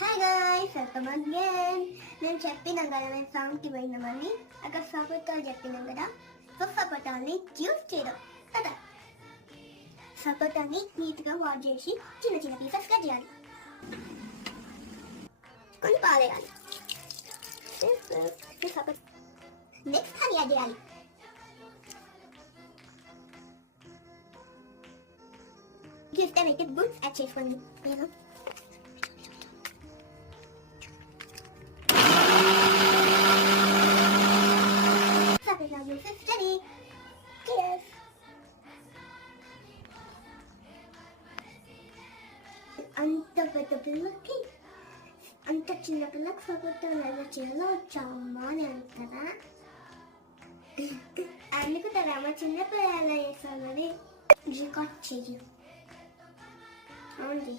Hi guys, welcome again. నేను చెప్పినాం కదా మేము ఫామ్కి పోయినామని. అక్కడ సపోటాలు చెప్పినాం కదా. సో సపోటాల్ని జ్యూస్ చేయడం కదా. సపోటాని నీట్గా వాష్ చేసి చిన్న చిన్న పీసెస్ కట్ చేయాలి. కొన్ని పాలేయాలి. నెక్స్ట్ హనీ యాడ్ చేయాలి. గిఫ్ట్ అయితే గుడ్స్ యాడ్ చేసుకోండి. నేను ready. Cheers. అంత పెద్ద పిల్లకి అంత చిన్న పిల్లకి సపోర్ట్ ఎలా చేయాలో వచ్చామా అని అంటారా? అనుకుంటారా మా చిన్న పిల్లలు ఎలా చేస్తామని రికార్డ్ చెయ్యి. అవునండి.